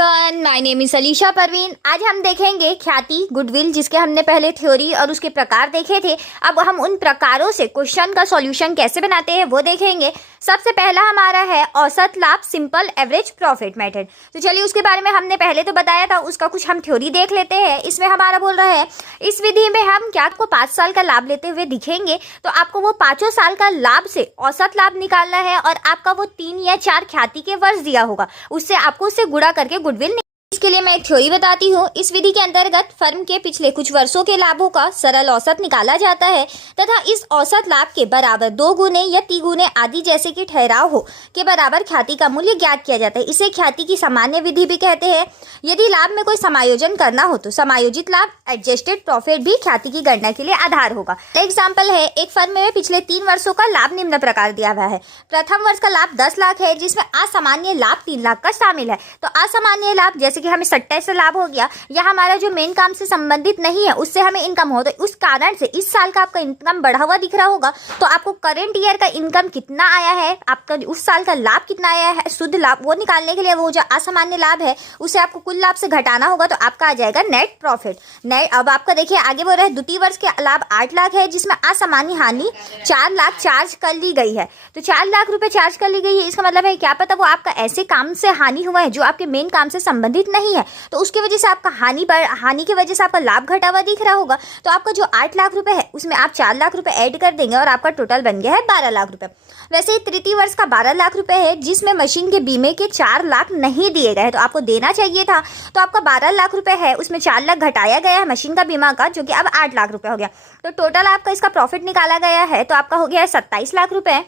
Everyone, my name is Alisha Parveen. आज हम देखेंगे ख्याति गुडविल, जिसके हमने पहले थ्योरी और उसके प्रकार देखे थे। अब हम उन प्रकारों से क्वेश्चन का सॉल्यूशन कैसे बनाते हैं वो देखेंगे। सबसे पहला हमारा है औसत लाभ, सिंपल एवरेज प्रॉफिट मेथड। तो चलिए उसके बारे में हमने पहले तो बताया था, उसका कुछ हम थ्योरी देख लेते हैं। इसमें हमारा बोल रहा है इस विधि में हम क्या आपको 5 साल का लाभ लेते हुए दिखेंगे, तो आपको वो 5 साल का लाभ से औसत लाभ निकालना है और आपका वो 3 या 4 ख्याति के वर्ष दिया होगा, उससे आपको उससे गुणा करके गुडविल। इसके लिए मैं एक थ्योरी बताती हूँ। इस विधि के अंतर्गत फर्म के पिछले कुछ वर्षों के लाभों का सरल औसत निकाला जाता है तथा इस औसत लाभ के बराबर 2 गुने या 3 गुने आदि जैसे कि ठहराव हो के बराबर ख्याति का मूल्य ज्ञात किया जाता है। इसे ख्याति की सामान्य विधि भी कहते हैं। यदि लाभ में कोई समायोजन करना हो तो समायोजित लाभ एडजस्टेड प्रॉफिट भी ख्याति की गणना के लिए आधार होगा। एग्जाम्पल है, एक फर्म में पिछले 3 वर्षों का लाभ निम्न प्रकार दिया हुआ है। प्रथम वर्ष का लाभ 10 लाख है, जिसमें असामान्य लाभ 3 लाख का शामिल है। तो असामान्य लाभ जैसे कि हमें सट्टा से लाभ हो गया या हमारा जो मेन काम से संबंधित नहीं है उससे हमें इनकम हो, तो उस कारण से इस साल का आपका इनकम बढ़ा हुआ दिख रहा होगा। तो आपको करंट ईयर का इनकम कितना आया है, आपका उस साल का लाभ कितना आया है, शुद्ध लाभ, वो निकालने के लिए वो जो असामान्य लाभ है उसे आपको कुल लाभ से घटाना होगा, तो आपका आ जाएगा नेट प्रॉफिट। नेट अब आपका देखिए आगे बोल रहा है द्वितीय वर्ष के लाभ 8 लाख है, जिसमें असामान्य हानि 4 लाख चार्ज कर ली गई है। तो 4 लाख रुपए चार्ज कर ली गई है, इसका मतलब है क्या पता वो आपका ऐसे काम से हानि हुआ है जो आपके मेन काम से संबंधित नहीं है, तो उसकी वजह से आपका हानि की वजह से आपका लाभ घटा हुआ दिख रहा होगा। तो आपका जो 8 लाख रुपए है उसमें आप 4 लाख रुपए ऐड कर देंगे और आपका टोटल बन गया है 12 लाख रुपए। वैसे ही तृतीय वर्ष का 12 लाख रुपए है, जिसमें मशीन के बीमे के 4 लाख नहीं दिए गए, तो आपको देना चाहिए था। तो आपका 12 लाख रुपए है, उसमें 4 लाख घटाया गया है मशीन का बीमा का, जो कि अब 8 लाख रुपए हो गया। तो टोटल आपका इसका प्रॉफिट निकाला गया है, तो आपका हो गया है 27 लाख रुपए।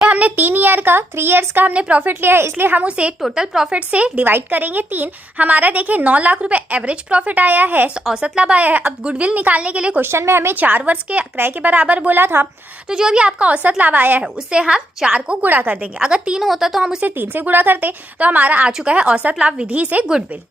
हमने 3 ईयर्स का हमने प्रॉफिट लिया है, इसलिए हम उसे टोटल प्रॉफिट से डिवाइड करेंगे 3। हमारा देखिए 9 लाख रुपए एवरेज प्रॉफिट आया है, औसत लाभ आया है। अब गुडविल निकालने के लिए क्वेश्चन में हमें 4 वर्ष के क्रय के बराबर बोला था, तो जो भी आपका औसत लाभ आया है उससे हम 4 को गुणा कर देंगे। अगर 3 होता तो हम उसे 3 से गुणा करते, तो हमारा आ चुका है औसत लाभ विधि से गुडविल।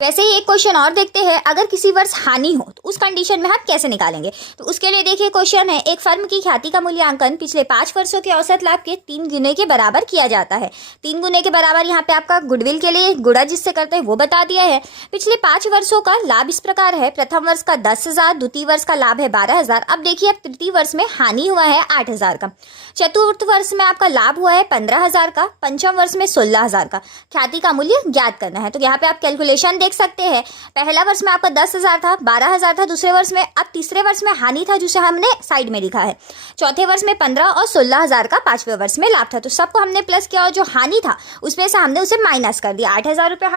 वैसे ही एक क्वेश्चन और देखते हैं, अगर किसी वर्ष हानि हो तो उस कंडीशन में हम कैसे निकालेंगे। तो उसके लिए देखिए क्वेश्चन है, एक फर्म की ख्याति का मूल्यांकन पिछले 5 वर्षों के औसत लाभ के 3 गुने के बराबर किया जाता है। 3 गुने के बराबर यहाँ पे आपका गुडविल के लिए गुणा जिससे करते हैं वो बता दिया है। पिछले 5 वर्षों का लाभ इस प्रकार है, प्रथम वर्ष का 10,000, द्वितीय वर्ष का लाभ है 12,000। अब देखिए अब तृतीय वर्ष में हानि हुआ है 8,000 का, चतुर्थ वर्ष में आपका लाभ हुआ है 15,000 का, पंचम वर्ष में 16,000 का। ख्याति का मूल्य ज्ञात करना है, तो यहाँ पे आप कैलकुलेशन देख सकते हैं। पहला वर्ष में आपका 10,000 था, 12,000 था दूसरे वर्ष में, अब तीसरे वर्ष में हानि था जिसे हमने साइड में लिखा है। चौथे वर्ष में 15 और 16,000 का पांचवें वर्ष में लाभ था। तो सबको हमने प्लस किया और जो हानि था उसमें से हमने उसे माइनस कर दिया। 8,000 रुपये